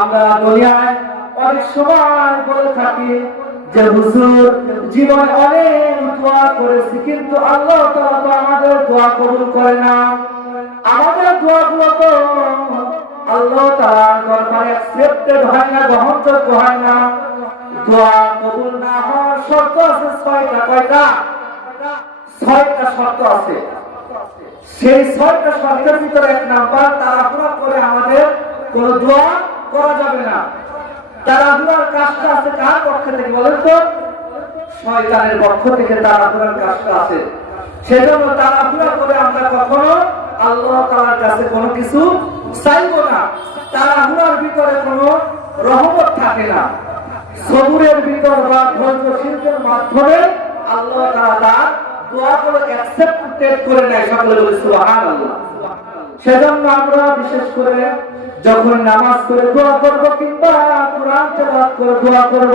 আমরা দুনিয়ায় অনেক সময় বলে থাকি যে হুজুর জীবনে অনেক দোয়া করেছি, কিন্তু আল্লাহ তাআলা তো আমাদের দোয়া কবুল করে না। আমাদের দোয়াগুলো তো আল্লাহ তাআলার দরবারে অ্যাকসেপ্টেড হয় না, গ্রহণযোগ্য হয় না। দোয়া কবুল না হওয়ার শর্ত আছে ছয়টা। কয়টা? ছয়টা শর্ত আছে। সেই ছয়টা শর্তের ভিতরে এক নাম্বার, তাড়াহুড়া করে আমাদের কোনো দোয়া করা যাবে না। তাড়াহুড়ার কাজটা আছে কার পক্ষ থেকে বলেন তো? শয়তানের পক্ষ থেকে তাড়াহুড়ার কাজটা আছে। সেজন্য তাড়াহুড়া করে আমরা কখনো আল্লাহ তাআলার কাছে কোনো কিছু চাইবো না। তাড়াহুড়ার ভিতরে কোনো রহমত থাকে না। সবুরের ভিতর বা ধৈর্যশীলতার মাধ্যমে আল্লাহ তাআলা তার দোয়াগুলো অ্যাকসেপ্টেড করে নেয়। সকলে বলি সুবহানাল্লাহ। সেজন্য আমরা বিশেষ করে যখন নামাজ করে দোয়া করব কিংবা কোরআন তেলাওয়াত করে দোয়া করব,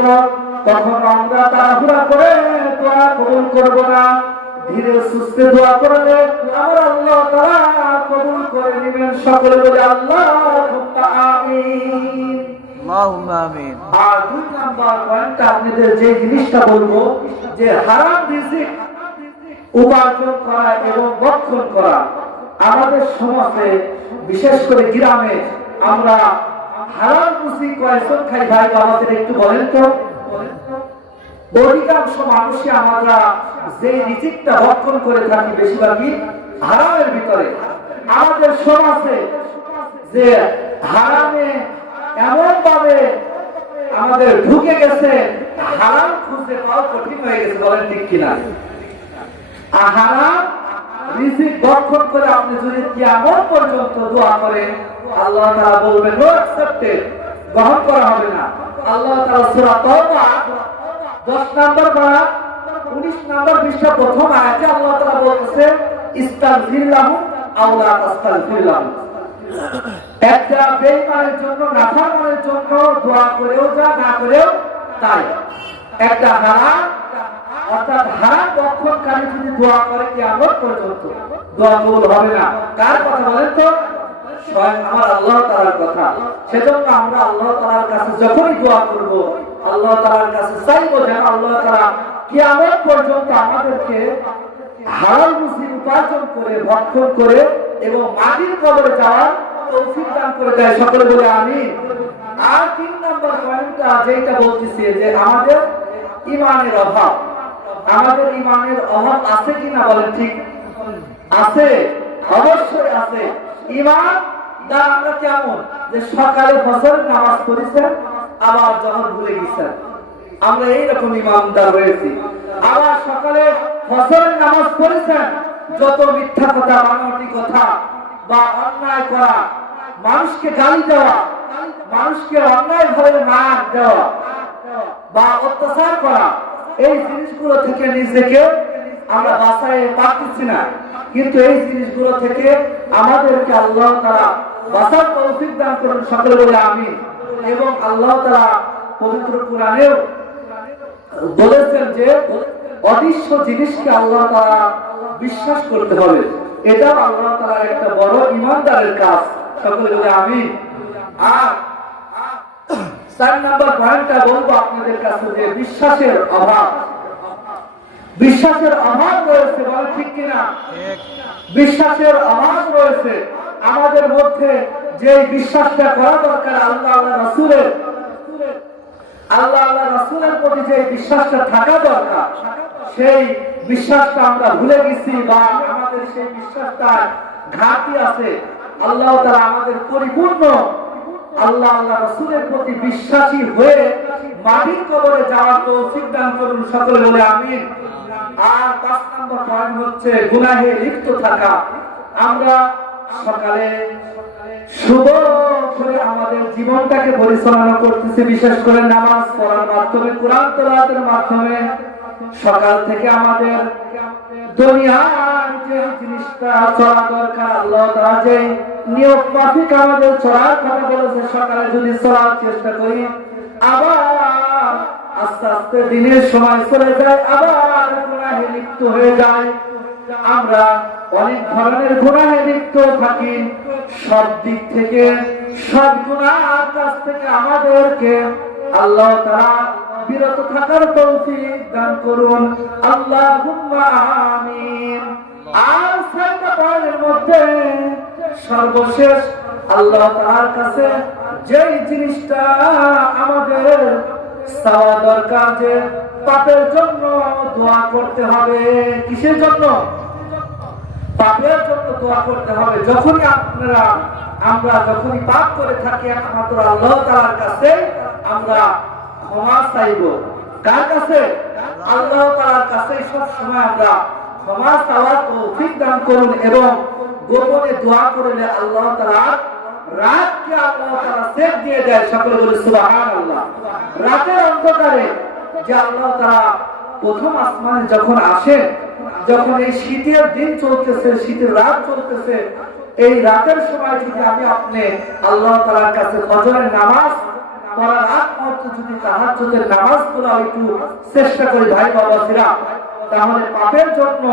তখন আমরা তাড়াহুড়া করে দোয়া কবুল করব না। ধীরে সুস্থে দোয়া করলে আমার আল্লাহ তাআলা কবুল করে নেবেন। সকলে বলি আল্লাহুম্মা আমিন। আল্লাহুম্মা আমিন। আর দুই নাম্বার পয়েন্টটা আপনাদের যে জিনিসটা বলবো, যে হারাম রিজিক উপার্জন করা এবং ভক্ষণ করা। আমাদের সমাজে বিশেষ করে গ্রামে আমরা হারাম রুজি কয়জন খাই ভাই? আমাদের একটু বলেন তো। অধিকাংশ মানুষই আমরা যে রিজিকটা ভক্ষণ করে থাকি বেশিরভাগই হারামের ভিতরে। আমাদের সমাজে যে হারামে এমন ভাবে আমাদের ঢুকে গেছে, হারাম খুঁজে পাওয়া কঠিন হয়ে গেছে। বলেন ঠিক কিনা? হারাম রিজিক ভক্ষণ করে আপনি যদি কিয়ামত পর্যন্ত দোয়া করেন, আল্লাহ তাআলা বলবেন নো অ্যাকসেপ্টেড, গ্রহণ করা হবে না। আল্লাহ তাআলা সূরা তাওবা 10 নম্বর পারা 19 নম্বর পৃষ্ঠা প্রথম আয়াতে আল্লাহ তাআলা বলতেছেন ইস্তাগফির লাহু আও লা তাস্তাগফির লাহু। একটা বেঈমানের জন্য, নাফরমানের জন্য দোয়া করেও যা, না করেও তাই। একটা হারাম অর্থাৎ হারাম ভক্ষণকারী যদি দোয়া করে কিয়ামত পর্যন্ত দোয়া কবুল হবে না। কার কথা বলেন তো? স্বয়ং আমার আল্লাহ তাআলার কথা। সেজন্য আমরা আল্লাহ তাআলার কাছে যখনই দোয়া করব, আল্লাহ তাআলার কাছে চাইবো যেন আল্লাহ তাআলা কিয়ামত পর্যন্ত আমাদেরকে হালাল রুজি উপার্জন করে, ভক্ষণ করে এবং মাটির কবরে যাওয়ার তৌফিক দান করে দেয়। সকলে বলে আমিন। আর 3 নম্বর পয়েন্টটা যেটা বলতেছি, যে আমাদের ঈমানের অভাব। আমাদের ঈমানের অভাব আছে কিনা বলেন? ঠিক আছে, অবশ্যই আছে। ঈমান দা আমরা কেমন, যে সকালে ফজরের নামাজ পড়েছেন আবার যখন ভুলে গেছেন, আমরা এইরকম ঈমানদার হয়েছি। আবার সকালে ফজরের নামাজ পড়েছেন, যত মিথ্যা কথা, বানোয়াটি কথা বা অন্যায় করা, মানুষকে গালি দেওয়া, মানুষকে অন্যায় ভাবে মার দেওয়া বা অত্যাচার করা, এই জিনিসগুলো থেকে নিজেকে আমরা বাঁচাতে পারতেছি না। কিন্তু এই জিনিসগুলো থেকে আমাদেরকে আল্লাহ তাআলা বাঁচার তৌফিক দান করুন। সকলে বলে আমিন। এবং আল্লাহ তাআলা পবিত্র কোরআনেও বলেছেন যে অদৃশ্য জিনিসকে আল্লাহ তাআলা বিশ্বাস করতে হবে। এটা আল্লাহ তাআলার একটা বড় ঈমানদারের কাজ। সকলে বলে আমিন। আর 4 নম্বর পয়েন্টটা বলবো আপনাদের কাছে, যে বিশ্বাসের অভাব। বিশ্বাসের অভাব রয়েছে, বলে ঠিক কিনা? বিশ্বাসের অভাব রয়েছে আমাদের মধ্যে। যে বিশ্বাসটা করা দরকার আল্লাহ আল্লাহ রাসূলের, আল্লাহ আল্লাহ রাসূলের প্রতি যে বিশ্বাসটা থাকা দরকার, সেই বিশ্বাসটা আমরা ভুলে গেছি বা আমাদের সেই বিশ্বাসটা ঘাটতি আছে। আল্লাহ তাআলা আমাদের পরিপূর্ণ আল্লাহ আল্লাহ রাসূলের প্রতি বিশ্বাসী হয়ে মাটির কবরে যাওয়ার তৌফিক দান করুন। সকলে বলে আমিন। আর 5 নম্বর পয়েন্ট হচ্ছে গুনাহে লিপ্ত থাকা। আমরা সকালে শুভ করে আমাদের জীবনটাকে পরিচালনা করতেছি, বিশেষ করে নামাজ পড়ার মাধ্যমে, কোরআন তেলাওয়াতের মাধ্যমে। সকাল থেকে আমাদের দুনিয়ার যে জিনিসটা চলা দরকার, আল্লাহ তাআলা যে নিয়ম মাফিক আমাদের চলার কথা বলেছে, সকালে যদি চলার চেষ্টা করি, আবার আস্তে আস্তে দিনের সময় চলে যায়, আবার গুনাহে লিপ্ত হয়ে যায়। আমরা অনেক ধরনের গুনাহে লিপ্ত থাকি। সব দিক থেকে সব গুনার কাছ থেকে আমাদেরকে আল্লাহ তাআলা বিরত থাকার তৌফিক দান করুন, আল্লাহুম্মা আমিন। আর ছয়টা পয়েন্টের মধ্যে সর্বশেষ আল্লাহ তাআলার কাছে যেই জিনিসটা আমাদের চাওয়া দরকার, যে পাপের জন্য দোয়া করতে হবে। কিসের জন্য? পাপের জন্য দোয়া করতে হবে। যখনই আমরা যখনই পাপ করে থাকি, একমাত্র আল্লাহ তাআলার কাছে আমরা ক্ষমা চাইব। কার কাছে? আল্লাহ তাআলার কাছে সব সময় আমরা ক্ষমা চাওয়ার তৌফিক দান করুন। এবং গোপনে দোয়া করলে আল্লাহ তাআলা রাতকে আল্লাহ তাআলা সেভ দিয়ে দেয়। সকলে বলি সুবহানাল্লাহ। রাতের অন্ধকারে যে আল্লাহ তাআলা প্রথম আসমানে যখন আসেন, যখন এই শীতের দিন চলতেছে, শীতের রাত চলতেছে, এই রাতের সময় যদি আমি আপনি আল্লাহ তাআলার কাছে ফজরের নামাজ পড়ার আগ মুহূর্তে যদি তাহাজ্জুদের নামাজ পড়া একটু চেষ্টা করি ভাই বাবাজিরা, তাহলে পাপের জন্য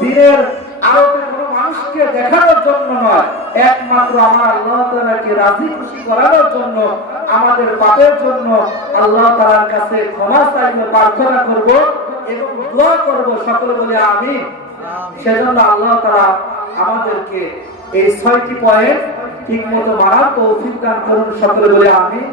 দিনের আলোতে কোনো মানুষকে দেখানোর জন্য নয়, একমাত্র আমার আল্লাহ তাআলাকে রাজি খুশি করানোর জন্য, আমাদের পাপের জন্য আল্লাহ তাআলার কাছে ক্ষমা চাইবো, প্রার্থনা করব এবং দোয়া করব। সকলে বলে আমিন। সেজন্য আল্লাহ তাআলা আমাদেরকে এই 6টি পয়েন্ট ঠিকমতো মানার তৌফিক দান করুন। সকলে বলে আমিন।